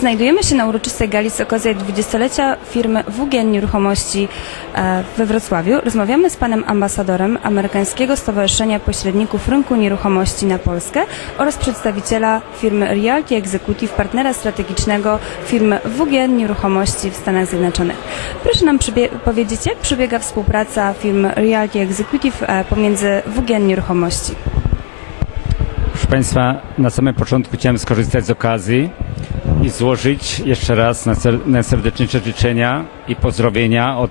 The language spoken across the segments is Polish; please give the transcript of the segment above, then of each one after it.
Znajdujemy się na uroczystej gali z okazji 20-lecia firmy WG Nieruchomości e, we Wrocławiu. Rozmawiamy z panem ambasadorem Amerykańskiego Stowarzyszenia Pośredników Rynku Nieruchomości na Polskę oraz przedstawiciela firmy Realty Executive, partnera strategicznego firmy WG Nieruchomości w Stanach Zjednoczonych. Proszę nam powiedzieć, jak przebiega współpraca firmy Realty Executive e, pomiędzy WG Nieruchomości? Proszę Państwa, na samym początku chciałem skorzystać z okazji i złożyć jeszcze raz najser- najserdeczniejsze życzenia i pozdrowienia od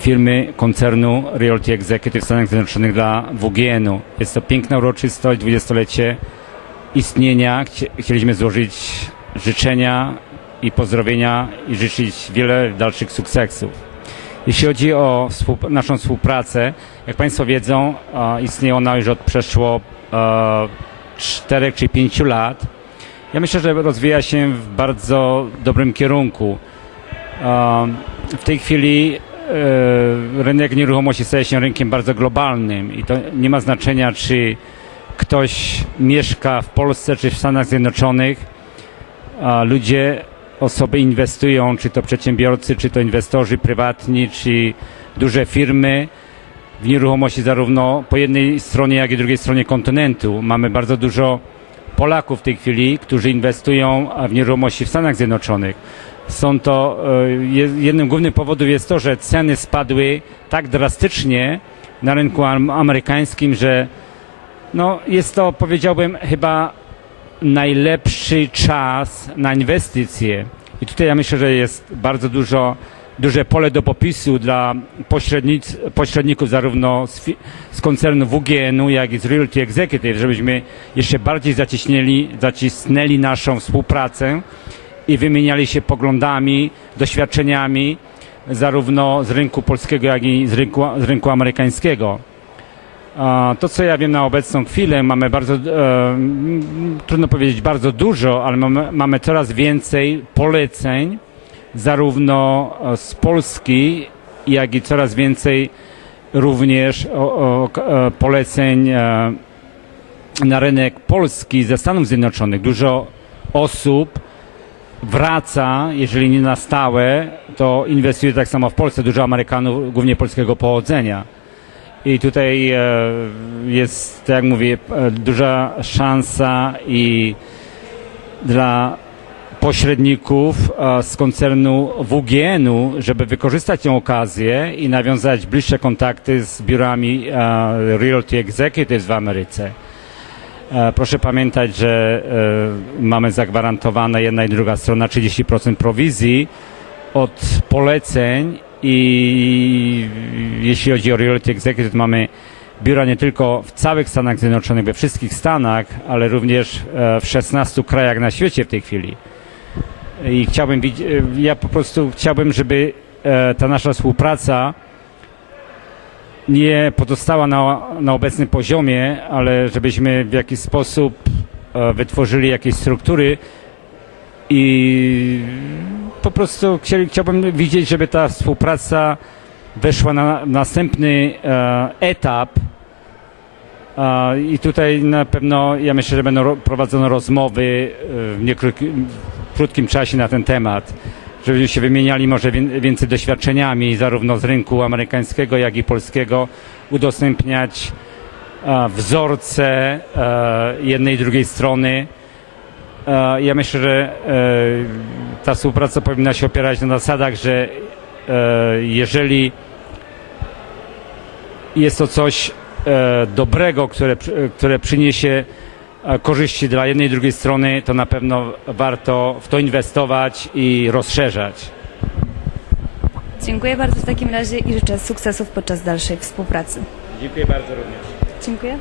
firmy koncernu Realty Executive w Stanach Zjednoczonych dla WGN-u. Jest to piękna uroczystość, 20-lecie istnienia. Chci- Chcieliśmy złożyć życzenia i pozdrowienia i życzyć wiele dalszych sukcesów. Jeśli chodzi o naszą współpracę, jak Państwo wiedzą, e, istnieje ona już od przeszło e, 4 czy 5 lat. Ja myślę, że rozwija się w bardzo dobrym kierunku. E, w tej chwili e, rynek nieruchomości staje się rynkiem bardzo globalnym i to nie ma znaczenia, czy ktoś mieszka w Polsce czy w Stanach Zjednoczonych. A ludzie, osoby inwestują, czy to przedsiębiorcy, czy to inwestorzy prywatni, czy duże firmy w nieruchomości zarówno po jednej stronie, jak i drugiej stronie kontynentu. Mamy bardzo dużo Polaków w tej chwili, którzy inwestują w nieruchomości w Stanach Zjednoczonych. Są to, e, je- jednym głównym powodów jest to, że ceny spadły tak drastycznie na rynku am- amerykańskim, że no, jest to, powiedziałbym, chyba najlepszy czas na inwestycje. I tutaj ja myślę, że jest bardzo dużo, duże pole do popisu dla pośrednic, pośredników zarówno z, z koncernu WGN-u, jak i z Realty Executive, żebyśmy jeszcze bardziej zaciśnieli, zacisnęli naszą współpracę i wymieniali się poglądami, doświadczeniami zarówno z rynku polskiego, jak i z rynku, z rynku amerykańskiego. To, co ja wiem na obecną chwilę, mamy bardzo, e, trudno powiedzieć bardzo dużo, ale mamy, mamy coraz więcej poleceń, zarówno e, z Polski, jak i coraz więcej również e, poleceń na rynek polski ze Stanów Zjednoczonych. Dużo osób wraca, jeżeli nie na stałe, to inwestuje tak samo w Polsce. Dużo Amerykanów, głównie polskiego pochodzenia. I tutaj e, jest, tak jak mówię, e, duża szansa i dla pośredników e, z koncernu WGN-u, żeby wykorzystać tę okazję i nawiązać bliższe kontakty z biurami Realty Executives w Ameryce. Proszę pamiętać, że mamy zagwarantowane jedna i druga strona 30% prowizji od poleceń i jeśli chodzi o Realty Executive mamy biura nie tylko w całych Stanach Zjednoczonych, we wszystkich Stanach, ale również e, w 16 krajach na świecie w tej chwili. I chciałbym, e, ja po prostu chciałbym, żeby e, ta nasza współpraca nie pozostała na, na obecnym poziomie, ale żebyśmy w jakiś sposób wytworzyli jakieś struktury i po prostu chciałbym widzieć, żeby ta współpraca weszła na następny e, etap. E, I tutaj na pewno ja myślę, że będą ro, prowadzone rozmowy e, w krótkim czasie na ten temat, żeby się wymieniali może wię- więcej doświadczeniami zarówno z rynku amerykańskiego, jak i polskiego, udostępniać wzorce jednej i drugiej strony. E, Ja myślę, że e, ta współpraca powinna się opierać na zasadach, że e, jeżeli jest to coś dobrego, które, które przyniesie korzyści dla jednej i drugiej strony, to na pewno warto w to inwestować i rozszerzać. Dziękuję bardzo w takim razie i życzę sukcesów podczas dalszej współpracy. Dziękuję bardzo również. Dziękuję.